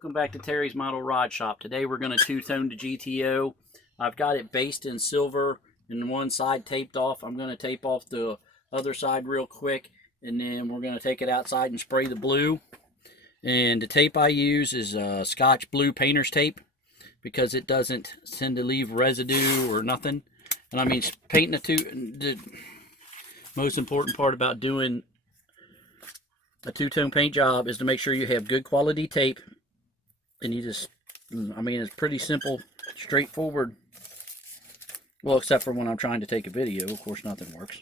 Welcome back to Terry's Model Rod Shop. Today we're going to two-tone the GTO. I've got it based in silver and one side taped off. I'm going to tape off the other side real quick, and then we're going to take it outside and spray the blue. And the tape I use is Scotch blue painter's tape because it doesn't tend to leave residue or nothing. And I mean, painting the most important part about doing a two-tone paint job is to make sure you have good quality tape. And you just, I mean, it's pretty simple, straightforward. Well, except for when I'm trying to take a video, of course, nothing works.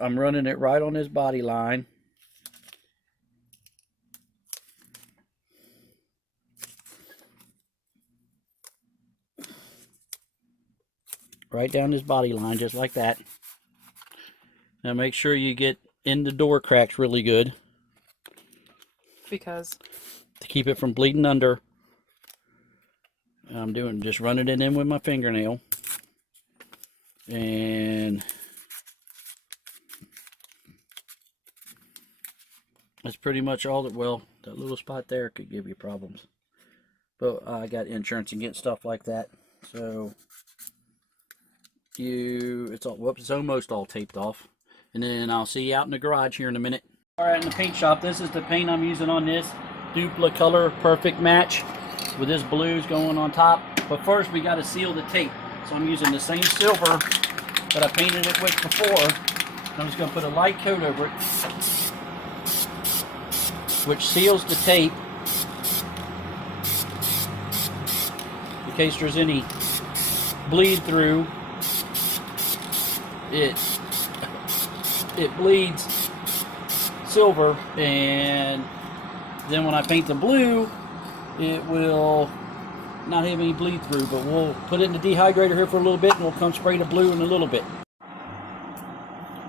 I'm running it right on this body line. Right down this body line, just like that. Now make sure you get in the door cracks really good. Because to keep it from bleeding under. I'm just running it in with my fingernail, and that's pretty much all that. Well, that little spot there could give you problems, but I got insurance and get stuff like that, so it's almost all taped off. And then I'll see you out in the garage here in a minute. Alright, in the paint shop, this is the paint I'm using on this dupli-color perfect match with this blues going on top. But first we got to seal the tape. So I'm using the same silver that I painted it with before. I'm just going to put a light coat over it, which seals the tape in case there's any bleed through. It bleeds silver, and then when I paint the blue, it will not have any bleed through. But we'll put it in the dehydrator here for a little bit, and we'll come spray the blue in a little bit.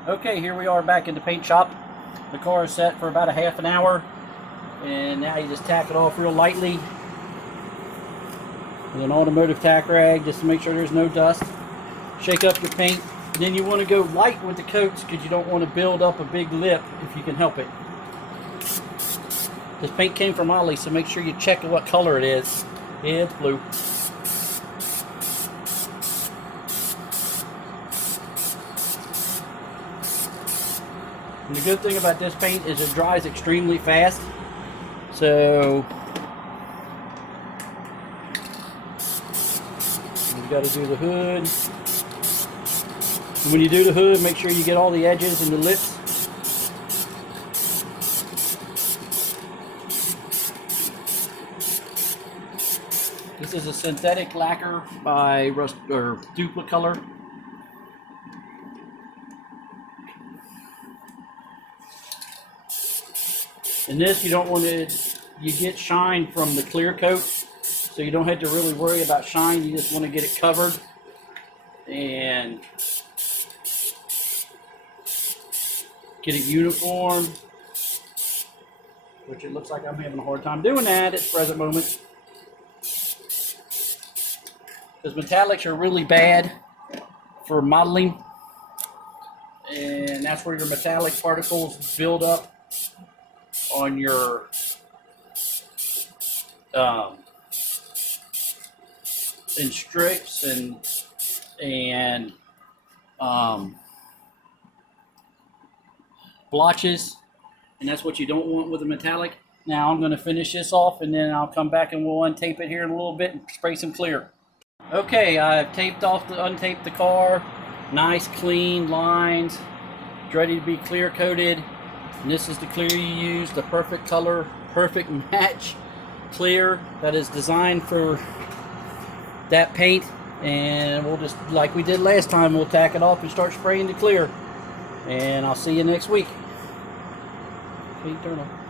Okay, here we are back in the paint shop. The car is set for about a half an hour, and now you just tack it off real lightly with an automotive tack rag just to make sure there's no dust. Shake up your paint. And then you want to go light with the coats because you don't want to build up a big lip if you can help it. This paint came from Ollie, so make sure you check what color it is. Yeah, it's blue. And the good thing about this paint is it dries extremely fast. So you got to do the hood. When you do the hood, make sure you get all the edges and the lips. This is a synthetic lacquer by dupli-color. And this, you don't want to, you get shine from the clear coat, so you don't have to really worry about shine. You just want to get it covered. And get it uniform, which it looks like I'm having a hard time doing that at the present moment. Because metallics are really bad for modeling, and that's where your metallic particles build up on your in strips and blotches, and that's what you don't want with a metallic. Now I'm going to finish this off, and then I'll come back and we'll untape it here in a little bit and spray some clear. Okay, I've untaped the car. Nice clean lines. It's ready to be clear coated. And this is the clear you use, the perfect color, perfect match clear that is designed for that paint. And we'll just, like we did last time, we'll tack it off and start spraying the clear. And I'll see you next week. Turn on.